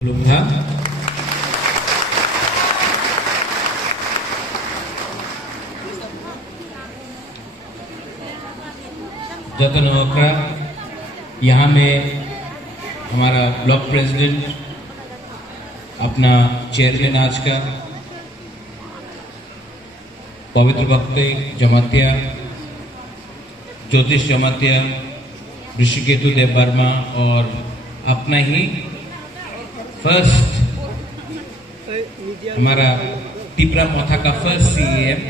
था। जतन वक्रा यहाँ में हमारा ब्लॉक प्रेसिडेंट, अपना चेयरमैन आज का पवित्र भक्त जमातिया, ज्योतिष जमातिया, ऋषिकेतु देव वर्मा और अपना ही फर्स्ट हमारा टिपरा मोथा का फर्स्ट सीएम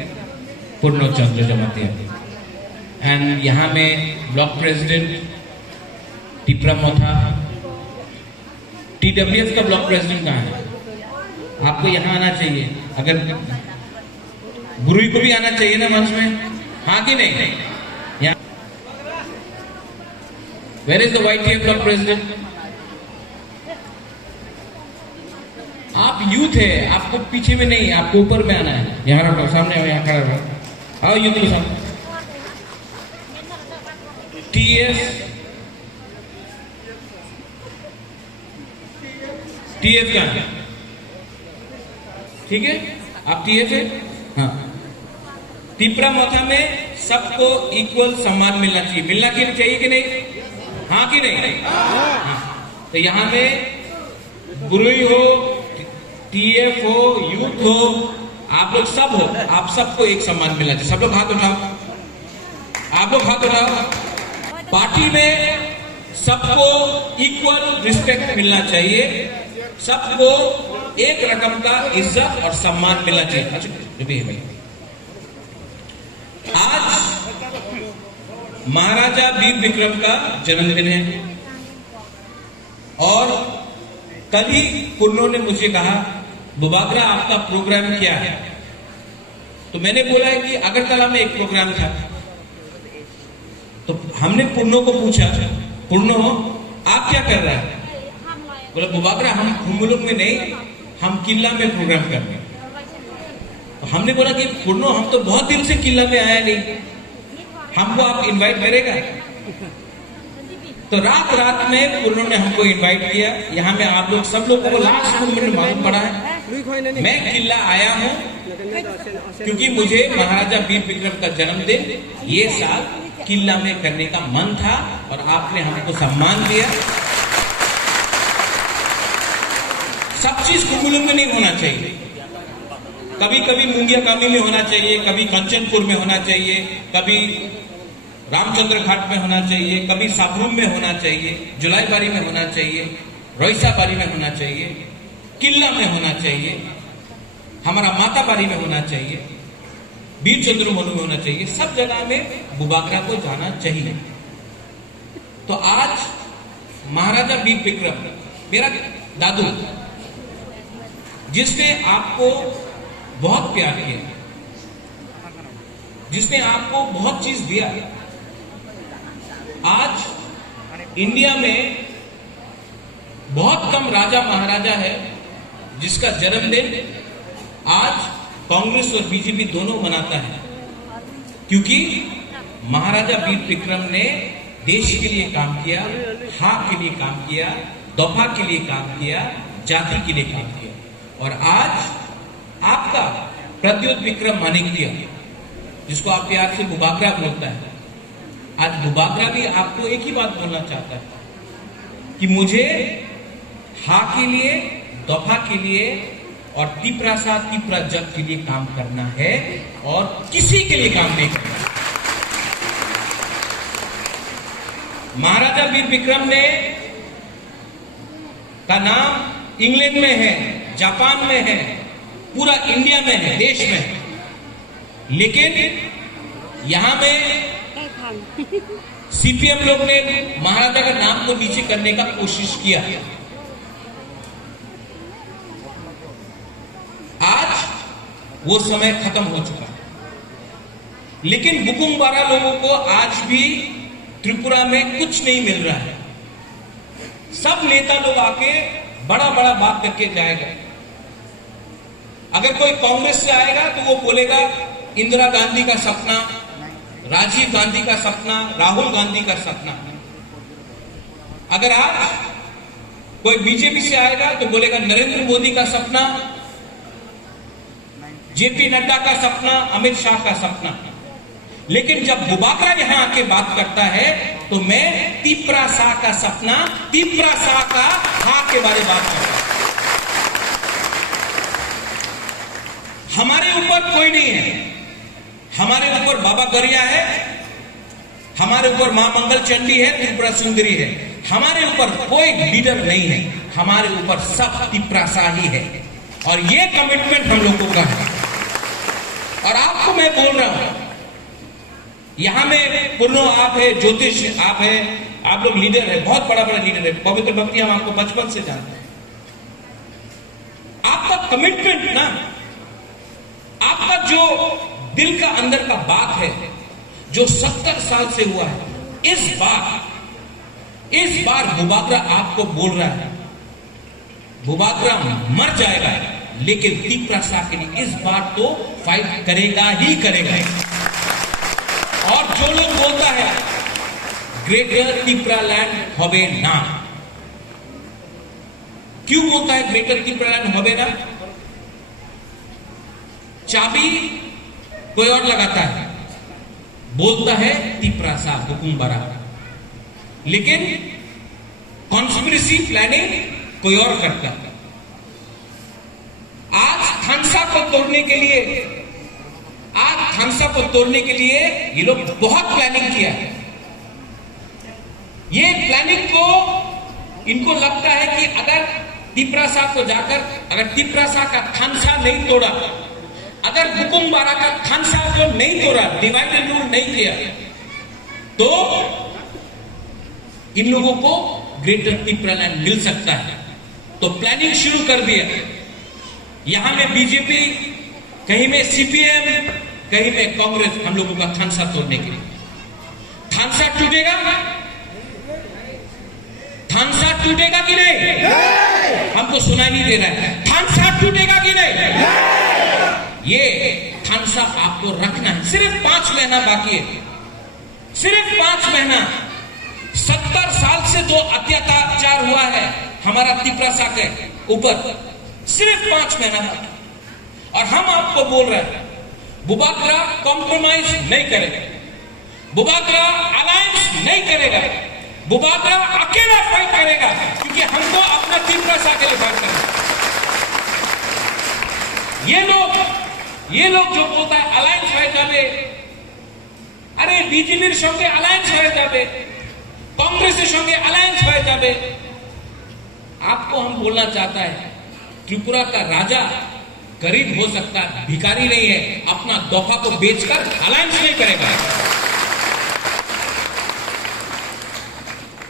पूर्ण चंद्र जमातिया एंड यहाँ में ब्लॉक प्रेसिडेंट टिपरा मोथा। टीडब्ल्यूएस का ब्लॉक प्रेसिडेंट कहाँ है? आपको यहाँ आना चाहिए, अगर गुरुई को भी आना चाहिए ना मंच में, हाँ कि नहीं? यहाँ where is the white TF block president? आप यूथ है, आपको पीछे में नहीं, आपको ऊपर में आना है। यहाँ रखो, सामने यहाँ खड़ा रहो, आओ यूथ के सामने। टीएस का है, ठीक है? आप टीएस है? हाँ। टिपरा मोथा में सबको इक्वल सम्मान मिलना चाहिए, मिलना के लिए चाहिए कि नहीं? हाँ कि नहीं? हाँ। तो यहाँ में गुरुई हो, टीएफ हो, यूथ हो, आप लोग सब हो, आप सबको एक सम्मान मिलना चाहिए। सब लोग हाथ उठाओ, आप लोग हाथ उठाओ। पार्टी में सबको इक्वल रिस्पेक्ट मिलना चाहिए, सबको एक रकम का इज्जत और सम्मान मिलना चाहिए। अच्छा भी है भाई, आज महाराजा वीर विक्रम का जन्मदिन है और कल ही पूर्णो ने मुझे कहा, बुबागरा आपका प्रोग्राम क्या है? तो मैंने बोला है कि अगरतला में एक प्रोग्राम था। तो हमने पूर्णो को पूछा, पूर्णो आप क्या कर रहा है? बोला बुबागरा हम मुल्क में नहीं, हम किला में प्रोग्राम कर रहे हैं। तो हमने बोला कि पूर्णो हम तो बहुत दिन से किला में आया नहीं, हमको आप इनवाइट करेगा? तो रात रात में पूर्णो ने हमको इनवाइट किया। यहाँ में आप लोग सब लोगों को लास्ट में मालूम पड़ा है मैं किला आया हूँ क्योंकि मुझे महाराजा वीर विक्रम का जन्मदिन ये साल किला में करने का मन था और आपने हमको सम्मान दिया। सब चीज कुमुलुम में नहीं होना चाहिए, कभी कभी मुंगिया कामी में होना चाहिए, कभी कंचनपुर में होना चाहिए, कभी रामचंद्र घाट में होना चाहिए, कभी साबरूम में होना चाहिए, जुलाईबारी में होना चाहिए, रोइसाबारी में होना चाहिए, किला में होना चाहिए, हमारा माताबारी में होना चाहिए, वीर चंद्र मनु में होना चाहिए। सब जगह में बुबागरा को जाना चाहिए। तो आज महाराजा वीर विक्रम, मेरा दादू, जिसने आपको बहुत प्यार किया, जिसने आपको बहुत चीज दिया, आज इंडिया में बहुत कम राजा महाराजा है जिसका जन्मदिन आज कांग्रेस और बीजेपी दोनों मनाता है, क्योंकि महाराजा वीर विक्रम ने देश के लिए काम किया, हक के लिए काम किया, दफा के लिए काम किया, जाति के लिए काम किया। और आज आपका प्रद्योत विक्रम माणिक्य, जिसको आप प्यार से बुबागरा बोलता है, आज बुबागरा भी आपको एक ही बात बोलना चाहता है कि मुझे हा के लिए, दफा के लिए और तिपरा सा तिपरा जग के लिए काम करना है और किसी के लिए काम नहीं करना। महाराजा वीर विक्रम ने का नाम इंग्लैंड में है, जापान में है, पूरा इंडिया में है, देश में है, लेकिन यहां में सीपीएम लोग ने महाराजा का नाम को नीचे करने का कोशिश किया। आज वो समय खत्म हो चुका है, लेकिन बुकुमबारा लोगों को आज भी त्रिपुरा में कुछ नहीं मिल रहा है। सब नेता लोग आके बड़ा बड़ा बात करके जाएगा। अगर कोई कांग्रेस से आएगा तो वो बोलेगा इंदिरा गांधी का सपना, राजीव गांधी का सपना, राहुल गांधी का सपना। अगर आप कोई बीजेपी से आएगा तो बोलेगा नरेंद्र मोदी का सपना, जेपी नड्डा का सपना, अमित शाह का सपना। लेकिन जब बुबाकरा यहां आके बात करता है तो मैं तिपरा शाह का सपना, तिपरा शाह का हा के बारे में बात करता हूं। हमारे ऊपर कोई नहीं है, हमारे ऊपर बाबा गरिया है, हमारे ऊपर मां मंगल चंडी है, त्रिपुरा सुंदरी है। हमारे ऊपर कोई लीडर नहीं है, हमारे ऊपर सब तिपरा शाह ही है। और ये कमिटमेंट हम लोगों का है। और आपको मैं बोल रहा हूं, यहां में पूर्णो आप है, ज्योतिष आप है, आप लोग लीडर है, बहुत बड़ा बड़ा लीडर है। पवित्र भक्ति हम आपको बचपन से जानते हैं। आपका कमिटमेंट ना, आपका जो दिल का अंदर का बात है, जो 70 साल से हुआ है, इस बार बुबाकरा आपको बोल रहा है, बुबाकरा मर जाएगा लेकिन तिपरा शाह के लिए इस बार तो फाइट करेगा ही करेगा। और जो लोग बोलता है ग्रेटर तिपरा लैंड होबे ना, क्यों बोलता है ग्रेटर तिपरा लैंड होबे ना? चाबी कोई और लगाता है, बोलता है तिपरा शाह हुकुमबारा, लेकिन कॉन्स्पिरेसी प्लानिंग कोई और करता है। आज थानसा को तोड़ने के लिए ये लोग बहुत प्लानिंग किया है। ये प्लानिंग को इनको लगता है कि अगर तिपरा शाह को जाकर, अगर तिपरा शाह का थानसा नहीं तोड़ा, अगर हुकुमबारा का थानसा को नहीं तोड़ा, डिवाइड एंड रूल नहीं किया, तो इन लोगों को ग्रेटर तिपरा लैंड मिल सकता है। तो प्लानिंग शुरू कर दिया। यहां में बीजेपी, कहीं में सीपीएम, कहीं में कांग्रेस हम लोगों का थानसा तोड़ने के लिए। थानसा टूटेगा, थानसा टूटेगा कि नहीं? हमको सुनाई नहीं दे रहा है। थानसा टूटेगा कि नहीं? ये थानसा आपको रखना है। सिर्फ 5 महीना बाकी है, सिर्फ 5 महीना। 70 साल से जो अत्याचार हुआ है हमारा तिपरा शाह के ऊपर, सिर्फ 5 महीना। और हम आपको बोल रहे हैं बुबाकरा कॉम्प्रोमाइज नहीं करेगा, बुबाकरा अलायंस नहीं करेगा, बुबाकरा अकेला फाइट करेगा, क्योंकि हमको अपना तिपरा शाह के लिए फाइट करना। ये लोग जो बोलता है अलायंस हो जाए, अरे बीजेपीर संगे अलायंस हो जाए, कांग्रेस संगे अलायंस हो जाए। आपको हम बोलना चाहता है त्रिपुरा का राजा गरीब हो सकता है, भिखारी नहीं है, अपना दफा को बेचकर अलायंस नहीं करेगा।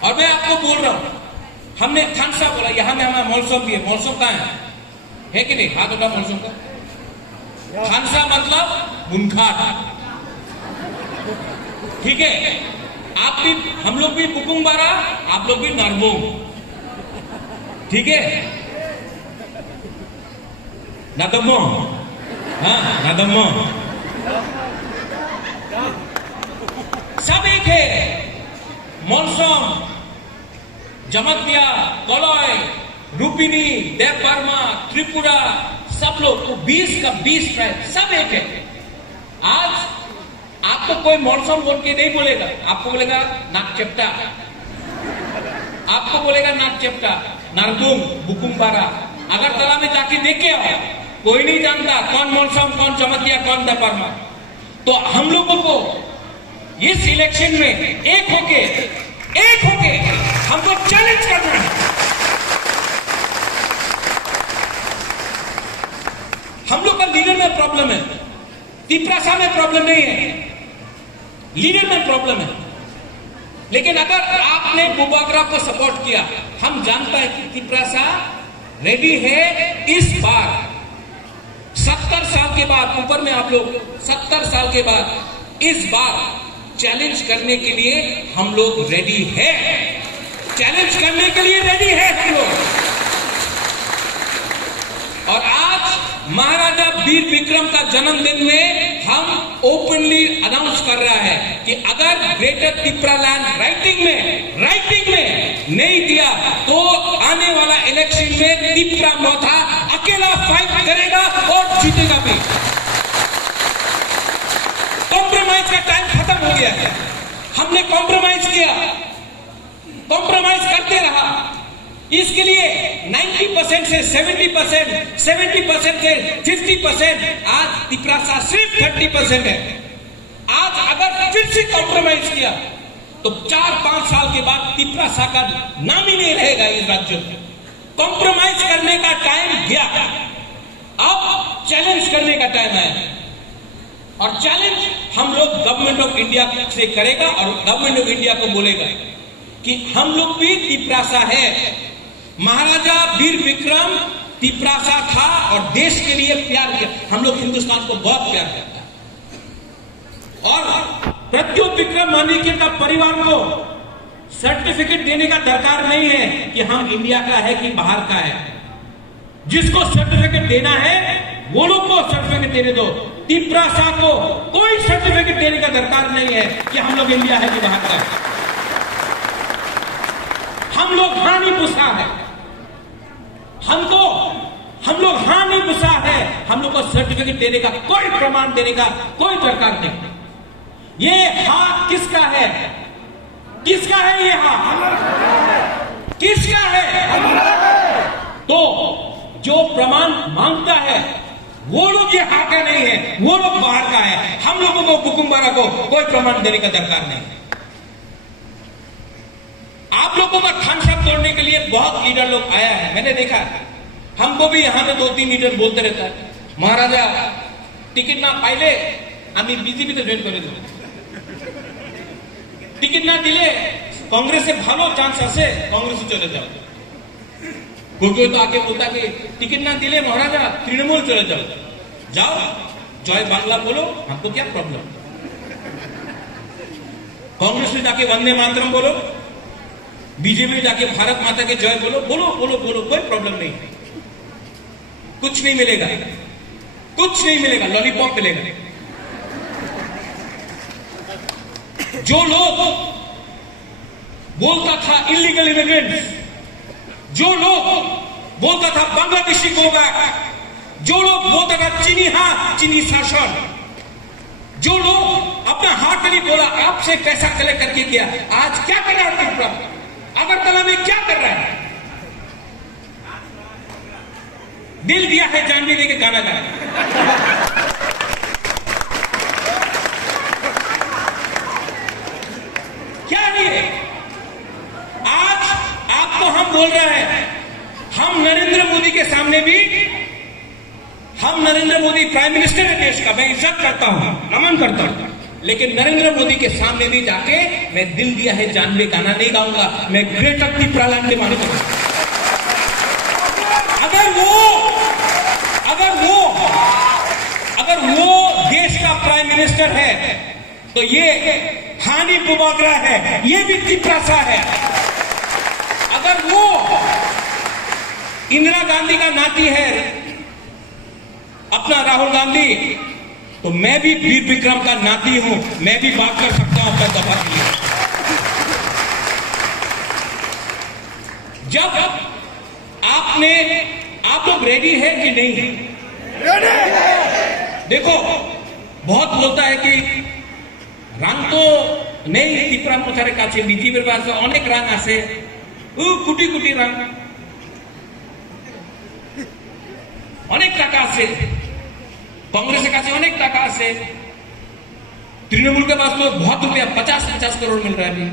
और मैं आपको बोल रहा हूं, हमने थानसा बोला, यहां में हमारा मौलसम भी है। मौलसम कहां है कि नहीं? हाथ उठा मौलसम का। थानसा मतलब मुनखाट, ठीक है? आप भी, हम लोग भी बुकुमबारा, आप लोग भी नरबो, ठीक है? नादम्मो, हाँ नादम्मो, सब एक है। मौलसम, जमतिया, कलॉय, रूपिनी, देवबर्मा, त्रिपुरा, सब लोग तो 20 का 20 ट्राइब, सब एक है। आज आपको कोई मौलसम बोल के नहीं बोलेगा, आपको बोलेगा नाक चेप्टा, आपको बोलेगा नाक चेप्टा, नारदुम, बुकुमबारा। अगरतला में जाके देखे आओ, कोई नहीं जानता कौन मौलसम, कौन चमतिया, कौन देवबर्मा। तो हम लोगों को इस इलेक्शन में एक होके हमको चैलेंज करना है। हम लोग का लीडर में प्रॉब्लम है, तिपरा शाह में प्रॉब्लम नहीं है, लीडर में प्रॉब्लम है। लेकिन अगर आपने बुबाकरा को सपोर्ट किया, हम जानता है कि तिपरा शाह रेडी है इस बार 70 साल के बाद, ऊपर में आप लोग 70 साल के बाद इस बार चैलेंज करने के लिए हम लोग रेडी है, चैलेंज करने के लिए रेडी है हम लोग। और आज महाराजा वीर विक्रम का जन्मदिन में हम ओपनली अनाउंस कर रहा है कि अगर ग्रेटर तिपरा लैंड राइटिंग में नहीं दिया तो आने वाला इलेक्शन में तिपरा मोथा अकेला फाइट करेगा और जीतेगा भी। कॉम्प्रोमाइज का टाइम खत्म हो गया है। हमने कॉम्प्रोमाइज किया, कॉम्प्रोमाइज करते रहा। इसके लिए 90% से 70%, 70% से 50%, आज तिपरासा सिर्फ 30% है। आज अगर फिर से कॉम्प्रोमाइज किया तो 4-5 साल के बाद तिपरासा का नाम ही नहीं रहेगा इस राज्य में। कॉम्प्रोमाइज करने का टाइम गया, अब चैलेंज करने का टाइम आया। और चैलेंज हम लोग गवर्नमेंट ऑफ इंडिया से करेगा और गवर्नमेंट ऑफ इंडिया को बोलेगा कि हम लोग भी तिपरासा है। महाराजा वीर विक्रम तिपरासा था और देश के लिए प्यार किया। हम लोग हिंदुस्तान को बहुत प्यार करता है। और प्रद्युत विक्रम मानिक्य का परिवार को सर्टिफिकेट देने का दरकार नहीं है कि हम इंडिया का है कि बाहर का है। जिसको सर्टिफिकेट देना है वो लोग को सर्टिफिकेट देने दो। तिपरासा को कोई सर्टिफिकेट देने का दरकार नहीं है कि हम लोग इंडिया है कि बाहर का है। हम लोग हाँ नहीं पूछा है, हम लोग हाँ नहीं पूछा है। हम लोग को सर्टिफिकेट देने का, कोई प्रमाण देने का कोई दरकार नहीं। ये हाँ किसका है? किसका है ये हाँ? किसका है? तो जो प्रमाण मांगता है वो लोग ये हाँ का नहीं है, वो लोग बाहर का है। हम लोगों को बुकुम्बारा को कोई प्रमाण देने का दरकार नहीं। आप लोगों का खानसाब तोड़ने के लिए बहुत लीडर लोग आया है, मैंने देखा। हमको भी यहाँ पे 2-3 लीडर बोलते रहता है, महाराजा टिकट ना पाइले आम्ही बीजेपीতে জয়েন করে দেব, টিকিট না দিলে কংগ্রেসে ভালো চান্স আছে, কংগ্রেসে চলে যাও। कोई तो आके बोलता कि टिकट ना दिले महाराजा तृणमूल चले जाओ। जाओ, जय बांग्ला बोलो, हमको क्या प्रॉब्लम। कांग्रेस में जाके वंदे मातरम बोलो, बीजेपी में जाके भारत माता के जय बोलो, बोलो बोलो बोलो, कोई प्रॉब्लम नहीं। कुछ नहीं मिलेगा, कुछ नहीं मिलेगा, लॉलीपॉप मिलेगा। जो लोग बोलता था इलीगल इमिग्रेंट्स, जो लोग बोलता था बांग्लादेशी गो बैक, जो लोग बोलता था चीनी हाँ चीनी शासन, जो लोग अपना हाथ नहीं बोला आपसे पैसा कलेक्ट करके किया, आज क्या कर रहा है त्रिपुरा? अगरतला में क्या कर रहा है? दिल दिया है जान देने के गाना गाया। क्या नहीं? आज आपको हम बोल रहे हैं, हम नरेंद्र मोदी के सामने भी, हम नरेंद्र मोदी प्राइम मिनिस्टर है देश का, मैं इज्जत करता हूं, नमन करता हूं, लेकिन नरेंद्र मोदी के सामने भी जाके मैं दिल दिया है जानवे गाना नहीं गाऊंगा। मैं ग्रेटर त्रिपुरा लैंड के मालिक हूं। अगर वो देश का प्राइम मिनिस्टर है तो ये हानि बुबागरा है, ये भी तिपरासा है। अगर वो इंदिरा गांधी का नाती है अपना राहुल गांधी, तो मैं भी वीर विक्रम का नाती हूं, मैं भी बात कर सकता हूं अपना दफा के लिए। जब आप लोग रेडी है कि नहीं? देखो, बहुत बोलता है कि रंग तो नहीं त्रिपुरा मोथारे काছে বিজেপির কাছে অনেক রাং আছে, কোটি কোটি রাং, অনেক টাকা আছে, कांग्रेस का अनेक टाका से, तृणमूल के पास तो बहुत रुपया 50-50 करोड़ मिल रहा है।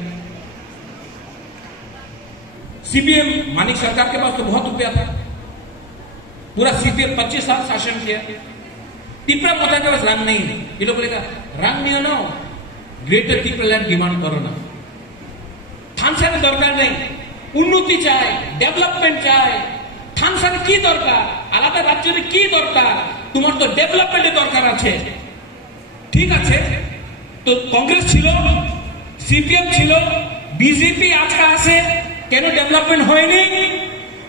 सीपीएम मानिक सरकार के पास तो बहुत रुपया था, पूरा सीपीएम 25 साल शासन किया। त्रिपुरा मोथा के पास रंग नहीं है। ये लोग बोलेगा रंग नहीं हो ना, ग्रेटर त्रिपुरा लैंड डिमांड करो ना। थानसार दरकार नहीं, उन्नति चाहे, डेवलपमेंट चाहे, थानसार की दरकार, आलादा राज्य की दरकार, তোমার তো ডেভেলপমেন্টের দরকার আছে। ঠিক আছে, তো কংগ্রেস ছিল, সিপিএম ছিল, বিজেপি আজকে আছে, কেন ডেভেলপমেন্ট হয়নি?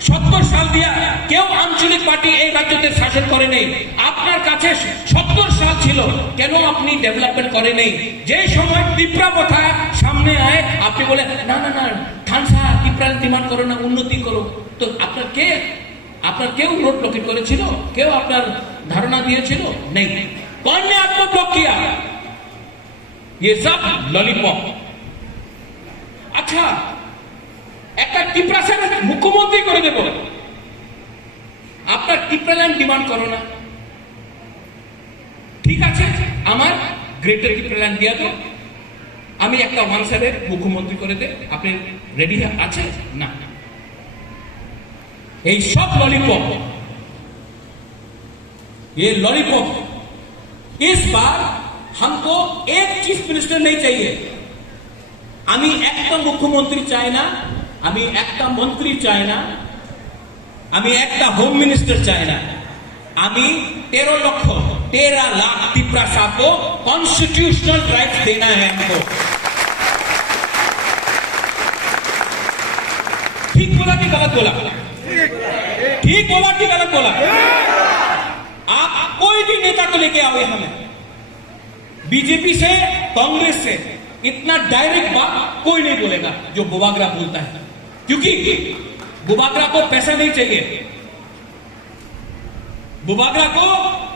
70 সাল দিয়া কেউ আঞ্চলিক পার্টি এই রাজ্যতে শাসন করে নেই। আপনার কাছে 70 সাল ছিল, কেন আপনি ডেভেলপমেন্ট করে নেই? যে সময় ত্রিপুরা কথা সামনে আয় আপনি বলে না না না খানসা টিপ্রাল ডিমান্ড করো না, উন্নতি করো। তো আপনার কেউ रोड ब्लॉकेट করেছিল? কেউ আপনার ধারণা দিয়েছিল? नहीं। कौन ने आपको ब्लॉक किया? ये सब लॉलीपॉप। अच्छा, একটা টিপ্রাসার মুখ্যমন্ত্রী করে দেব, আপনার টিপ্রাল্যান্ড ডিমান্ড করো না। ঠিক আছে, আমার গ্রেটার টিপ্রাল্যান্ড দিয়া তো, আমি একটা ওয়ান সাইডের মুখ্যমন্ত্রী করে দে, আপনি রেডি আছে না? এই সব लॉलीपॉप, ये लॉलीपॉप। इस बार हमको एक चीफ मिनिस्टर नहीं चाहिए। আমি একটা মুখ্যমন্ত্রী চাই না, আমি একটা মন্ত্রী চাই না, আমি একটা হোম मिनिस्टर চাই না, আমি 13 लाख तिपरासा को कॉन्स्टिट्यूशनल राइट्स देना है हमको। ठीक बोला कि गलत बोला? ठीक बोला कि गलत बोला? आप कोई भी नेता को लेके आओ यहां में, बीजेपी से कांग्रेस से इतना डायरेक्ट बात कोई नहीं बोलेगा जो बुबागरा बोलता है, क्योंकि बुबागरा को पैसा नहीं चाहिए, बुबागरा को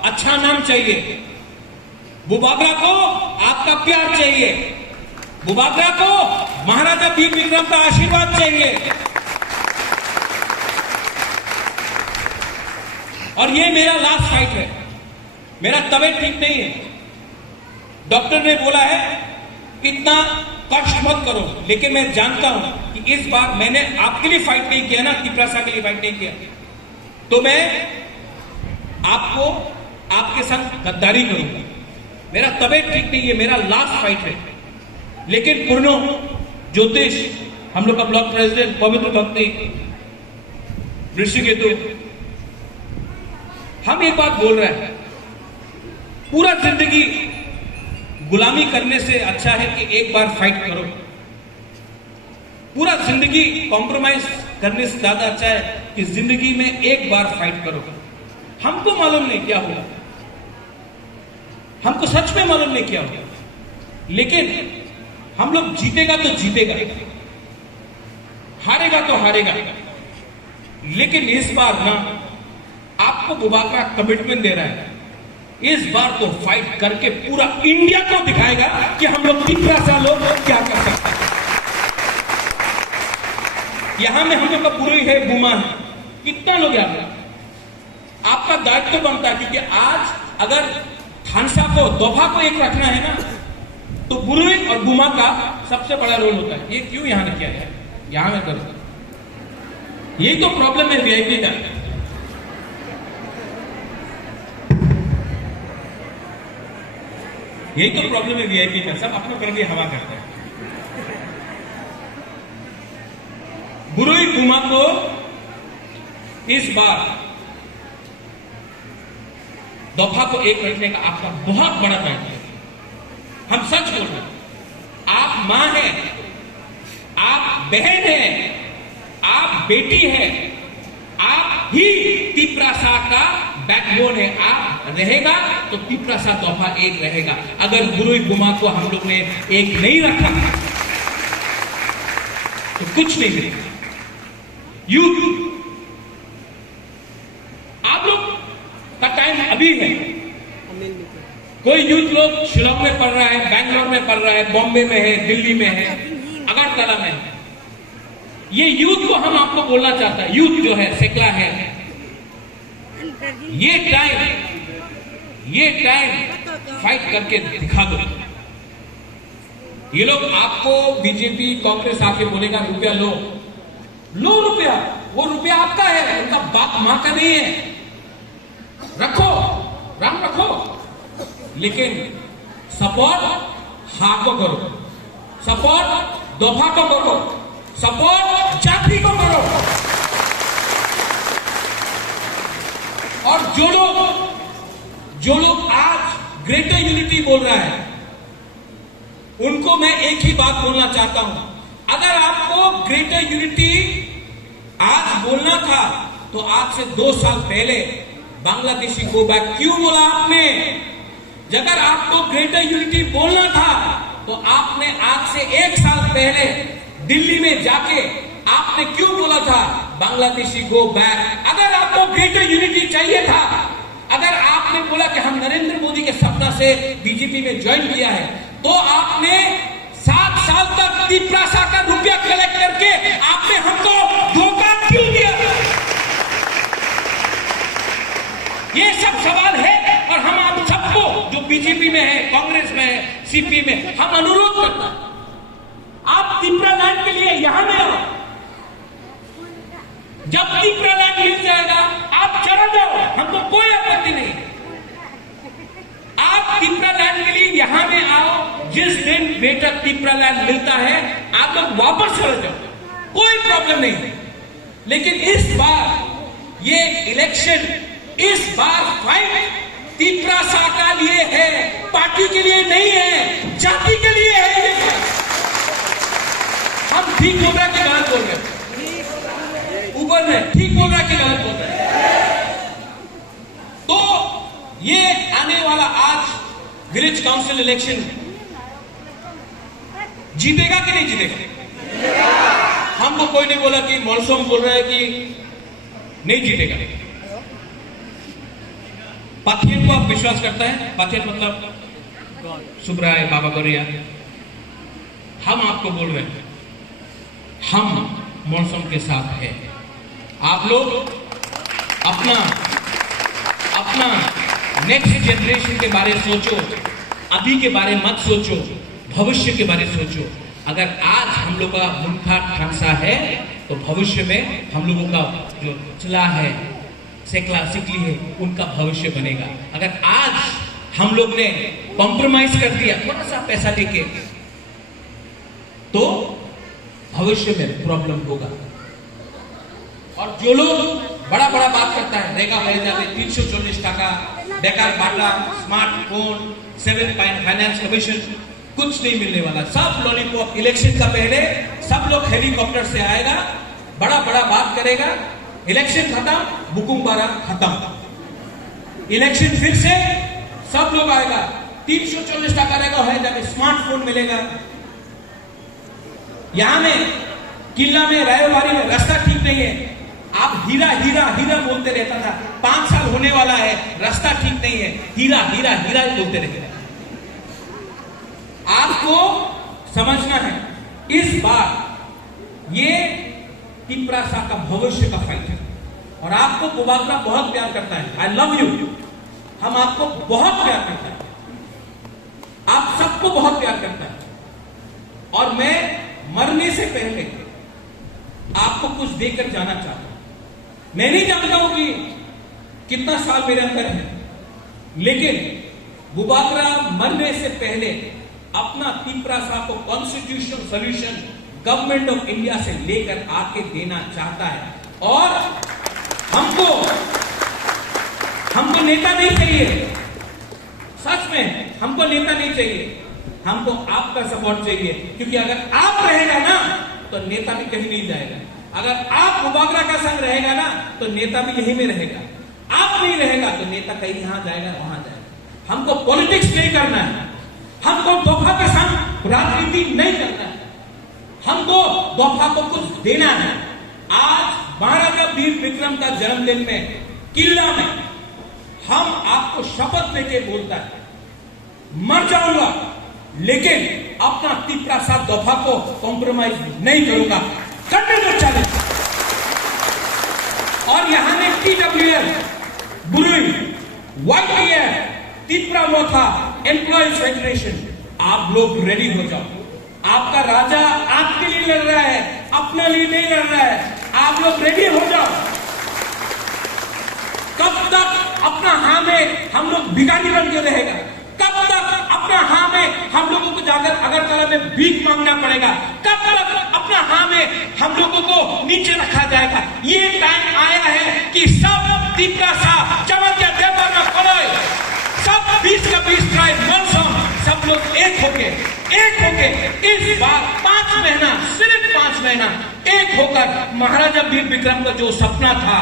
अच्छा नाम चाहिए, बुबागरा को आपका प्यार चाहिए, बुबागरा को महाराजा वीर विक्रम का आशीर्वाद चाहिए। और ये मेरा लास्ट फाइट है, मेरा तबीयत ठीक नहीं है, डॉक्टर ने बोला है इतना कष्ट मत करो, लेकिन मैं जानता हूं कि इस बार मैंने आपके लिए फाइट नहीं किया ना, तिपरासा के लिए फाइट नहीं किया, तो मैं आपको आपके साथ गद्दारी करूंगा। मेरा तबीयत ठीक नहीं है, मेरा लास्ट फाइट है, लेकिन पूर्णो ज्योतिष, हम लोग का ब्लॉक प्रेसिडेंट पवित्र भक्ति ऋषिकेतु, हम एक बात बोल रहे हैं, पूरा जिंदगी गुलामी करने से अच्छा है कि एक बार फाइट करो। पूरा जिंदगी कॉम्प्रोमाइज करने से ज्यादा अच्छा है कि जिंदगी में एक बार फाइट करो। हमको मालूम नहीं क्या होगा, हमको सच में मालूम नहीं क्या होगा, लेकिन हम लोग जीतेगा तो जीतेगा, हारेगा तो हारेगा। लेकिन इस बार ना आपको बुबागरा कमिटमेंट दे रहा है, इस बार तो फाइट करके पूरा इंडिया को दिखाएगा कि हम लोग तिपरासा लोग क्या कर सकते हैं। यहां में हम लोग का बुरुई है, बुमा है, कितना लोग यहाँ पे? आपका दायित्व बनता है, क्योंकि आज अगर खानसा को दोफा को एक रखना है ना, तो बुरुई और बुमा का सबसे बड़ा रोल होता है। ये क्यों यहां ने किया है? यहां में करो, यही तो प्रॉब्लम है वीआईपी का। यही तो प्रॉब्लम है वीआईपी का, सब अपना करके हवा करते हैं। बुरुई बुमा को इस बार दफा को एक रखने का आपका बहुत बड़ा दायित्व है। हम सच बोल रहे हैं, आप मां हैं, आप बहन हैं, आप बेटी हैं, आप ही तिपरासा का बैकबोन है। आप रहेगा तो तिपरासा दफा एक रहेगा। अगर बुरुई बुमा को हम लोग ने एक नहीं रखा तो कुछ नहीं मिलेगा। यूथ, आप लोग का टाइम अभी है। कोई यूथ लोग शिलोंग में पढ़ रहा है, बैंगलोर में पढ़ रहा है, बॉम्बे में है, दिल्ली में है, अगरतला में है। ये यूथ को हम आपको बोलना चाहता है, यूथ जो है सेकला है, ये टाइम फाइट करके दिखा दो। ये लोग आपको बीजेपी कांग्रेस आके बोलेगा रुपया लो रुपया, वो रुपया आपका है, उनका बाप मां का नहीं है। रखो, राम रखो, लेकिन सपोर्ट हा को करो, सपोर्ट दोफा को करो, सपोर्ट जाति को करो। और जो लोग आज ग्रेटर यूनिटी बोल रहा है, उनको मैं एक ही बात बोलना चाहता हूं। अगर आपको ग्रेटर यूनिटी आज बोलना था तो आज से 2 साल पहले बांग्लादेशी गो बैक क्यों बोला आपने? अगर आपको ग्रेटर यूनिटी बोलना था तो आपने आज से 1 साल पहले दिल्ली में जाके आपने क्यों बोला था बांग्लादेशी गो बैक? अगर आपको ग्रेटर यूनिटी चाहिए था, अगर आपने बोला कि हम नरेंद्र मोदी के सपना से बीजेपी में ज्वाइन किया है, तो आपने 7 साल तक तिप्रासा का रुपया कलेक्ट करके आपने हमको धोखा क्यों दिया? ये सब सवाल है और हम आप सबको जो बीजेपी में है, कांग्रेस में है, सीपी में, हम अनुरोध करते हैं, आप तिप्रा लैंड के लिए यहां में आओ। जब तिप्रा लैंड मिल जाएगा आप चला जाओ, हमको कोई आपत्ति नहीं। आप तिप्रा लैंड के लिए यहां में आओ, जिस दिन बेटा तिप्रा लैंड मिलता है आप लोग वापस चले जाओ, कोई प्रॉब्लम नहीं। लेकिन इस बार ये इलेक्शन, इस बार फाइट तिप्रासा का लिए है, पार्टी के लिए नहीं है, जाति के लिए है। ये हम ठीक बोल रहे हैं कि गलत बोल रहे हैं? ऊपर में ठीक बोल रहा है कि गलत बोल रहे हैं? तो ये आने वाला आज विलेज काउंसिल इलेक्शन जीतेगा कि नहीं जीतेगा? हमको कोई नहीं बोला कि मौसम बोल रहा है कि नहीं जीतेगा। पाथियन को आप विश्वास करता है? पाथियन मतलब सुब्राय बाबा गोरिया। हम आपको बोल रहे हैं, हम मौसम के साथ है। आप लोग अपना नेक्स्ट जनरेशन के बारे में सोचो, अभी के बारे में मत सोचो, भविष्य के बारे में सोचो। अगर आज हम लोग का मुल्का ढंसा है तो भविष्य में हम लोगों का जो चला है, सिकली है, उनका भविष्य बनेगा। अगर आज हम लोग ने कॉम्प्रोमाइज कर दिया थोड़ा सा पैसा लेके, तो भविष्य में प्रॉब्लम होगा। और जो लोग बड़ा बड़ा बात करता है, रेगा बढ़ जाते 340 टका, बेकार बाटा, स्मार्टफोन, 7 फाइनेंस कमीशन, कुछ नहीं मिलने वाला। सब लॉलीपॉप। इलेक्शन का पहले सब लोग हेलीकॉप्टर से आएगा, बड़ा बड़ा बात करेगा, इलेक्शन खत्म, बुकुम बारा खत्म। इलेक्शन फिर से सब लोग आएगा, 340 टका रहेगा, है जाके स्मार्टफोन मिलेगा। यहां में किला में, रायवाड़ी में रास्ता ठीक नहीं है, आप हीरा हीरा हीरा बोलते रहता था। 5 साल होने वाला है, रास्ता ठीक नहीं है, हीरा हीरा हीरा बोलते रहते। आपको समझना है, इस बार ये तिप्रासा का भविष्य का फाइट है। और आपको बुबागरा बहुत प्यार करता है, आई लव यू। हम आपको बहुत प्यार करता है, आप सबको बहुत प्यार करता है। और मैं मरने से पहले आपको कुछ देकर जाना चाहता हूं। मैं नहीं जानता हूं कि कितना साल मेरे अंदर है, लेकिन बुबागरा मरने से पहले अपना तिप्रासा को constitutional solution government of India से लेकर आके देना चाहता है। और हमको नेता नहीं चाहिए, सच में हमको नेता नहीं चाहिए, हमको आपका सपोर्ट चाहिए। क्योंकि अगर आप रहेगा ना तो नेता भी कहीं नहीं जाएगा। अगर आप बुबागरा का संग रहेगा ना तो नेता भी यहीं में रहेगा। आप नहीं रहेगा तो नेता कहीं यहां जाएगा, वहां जाएगा। हमको पॉलिटिक्स नहीं करना है, हमको दोफा का संग राजनीति नहीं करना है, हमको दोफा को कुछ देना है। आज महाराजा वीर विक्रम का जन्मदिन में किला में हम आपको शपथ लेके बोलता है, मर जाऊंगा लेकिन अपना तिप्रासा दोफा को कॉम्प्रोमाइज नहीं करूंगा, करने को चैलेंज। और यहां में TWL, बुरुई, YTF, तिप्रा मोथा, एम्प्लॉयज फेडरेशन, आप लोग रेडी हो जाओ। आपका राजा आपके लिए लड़ रहा है, अपने लिए नहीं लड़ रहा है। आप लोग रेडी हो जाओ। कब तक अपना हां में हम लोग भिखारी बन के रहेगा? कब तक अपना हां में हम लोगों को जाकर अगरतला में भीख मांगना पड़ेगा? कब तक अपना हां में हम लोगों को नीचे रखा जाएगा? ये टाइम आया है कि सब तिप्रासा चमन के देवर में खोलोए, सब 20 का 20 ट्राइब मौसम, सब लोग एक होके इस बार 5 महीना, सिर्फ 5 महीना एक होकर महाराजा वीर विक्रम का जो सपना था,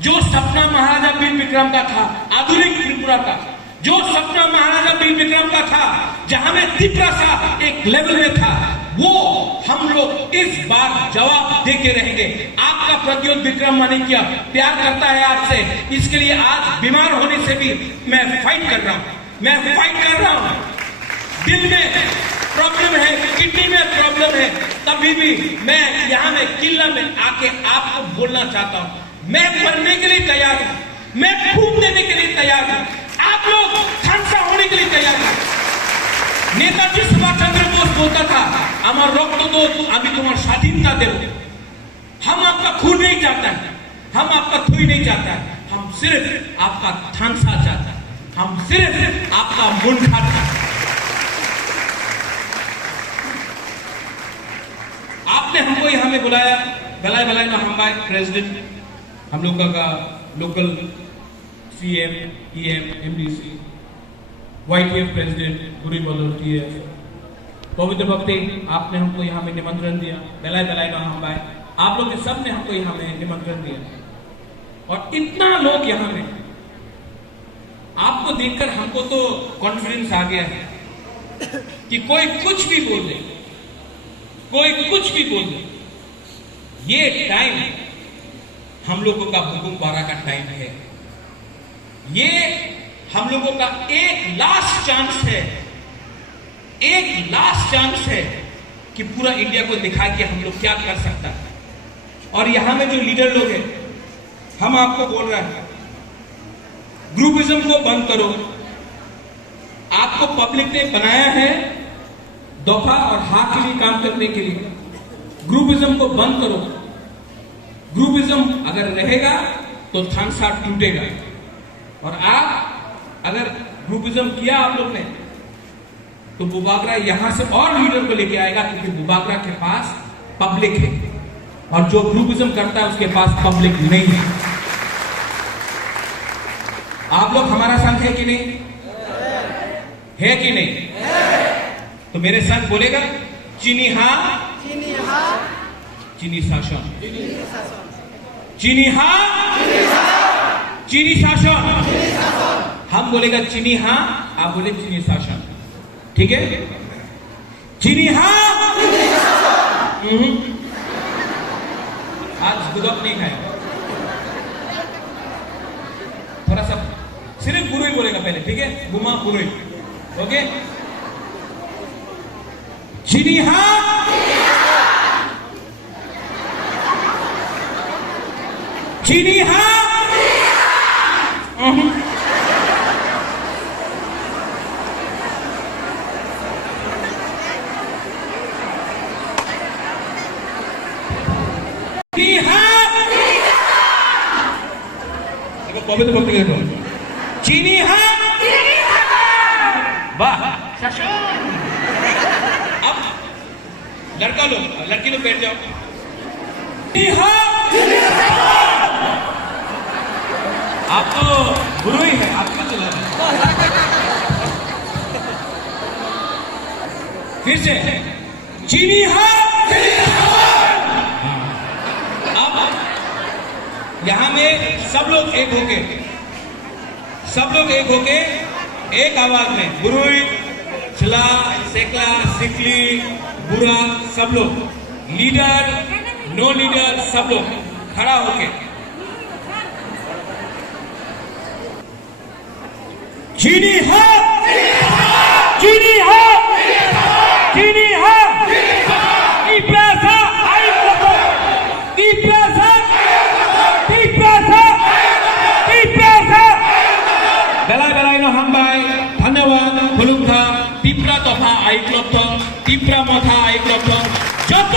जो सपना महाराजा वीर विक्रम का था, आधुनिक त्रिपुरा का जो सपना महाराजा वीर विक्रम का था, जहां में तिप्रासा एक लेवल में था, वो हम लोग इस बार जवाब दे के रहेंगे। आपका प्रद्युम्न विक्रम मानिकिया प्यार करता है आपसे, इसके लिए आज बीमार होने से भी मैं फाइट कर रहा हूं, मैं फाइट कर रहा हूं। दिल में प्रॉब्लम है, किडनी में प्रॉब्लम है, तभी भी मैं यहां में किला में आके आपको बोलना चाहता हूं, मैं मरने के लिए तैयार हूं, मैं खून देने के लिए तैयार हूं, आप लोग खानसा होने के लिए तैयार हैं। नेताजी सुभाष चंद्र बोस बोलता था, हमारा रक्त दो अभी तुम्हारा स्वाधीनता दे। हम आपका खून नहीं चाहता है, हम आपका थुई नहीं चाहता है, हम सिर्फ आपका थानसा चाहता है, हम सिर्फ आपका मुंड खाता है। आपने हमको यहां में बुलाया, भलाई भलाई ना हम भाई प्रेसिडेंट, हम लोग का local CM, EM, MDC, YTF president, गुरी बलोर टीएफ, पवित्र भक्ति, आपने हमको यहाँ में निमंत्रण दिया, भलाई भलाई ना हम भाई, आप लोग सब ने हमको यहाँ में निमंत्रण दिया। और इतना लोग यहाँ में, आपको देखकर हमको तो कॉन्फिडेंस आ गया है कि कोई कुछ भी बोल दे, कोई कुछ भी बोल दे, ये टाइम हम लोगों का भूकंप 12 का टाइम है। ये हम लोगों का एक लास्ट चांस है, एक लास्ट चांस है कि पूरा इंडिया को दिखाए कि हम लोग क्या कर सकता है। और यहां में जो लीडर लोग हैं, हम आपको बोल रहे हैं, ग्रुपिज्म को बंद करो। आपको पब्लिक ने बनाया है दफा और हाथ के लिए काम करने के लिए। ग्रुपिज्म को बंद करो। ग्रुपिज्म अगर रहेगा तो थानसा टूटेगा। और आप अगर ग्रुपिज्म किया आप लोग ने, तो बुबागरा यहां से और लीडर को लेके आएगा, क्योंकि बुबागरा के पास पब्लिक है, और जो ग्रुपिज्म करता है उसके पास पब्लिक नहीं है। आप लोग हमारा संग है कि नहीं? है कि नहीं? तो मेरे संग बोलेगा, चीनी हाँ, चीनी शासन, चीनी हाँ, चीनी शासन। हम बोलेगा चीनी हाँ, आप बोले चीनी शासन, ठीक है? चीनी हाँ, आज गुदक नहीं खाए, थोड़ा सा सिर्फ गुरु ही बोलेगा पहले, ठीक है? गुमा गुरु ही, ओके? चीनी हाँ, चीनी हाँ, पवित्र भक्ति के चीनी हाँ, वाह। अब लड़का लोग, लड़की लोग बैठ जाओ। आप तो गुरु ही है, आपका चला फिर से चीनी हाँ। यहां में सब लोग एक होके, सब लोग एक होके एक आवाज में गुरुई, छिला, सेकला, सिकली, बुरा, सब लोग, लीडर, नो लीडर, सब लोग खड़ा होके चीनी है, चीनी है, चीनी है, ধন্যবাদ। হলুক থা টিপরা তথা আইক্লব থ টিপরা মথা আইক্লব থ যত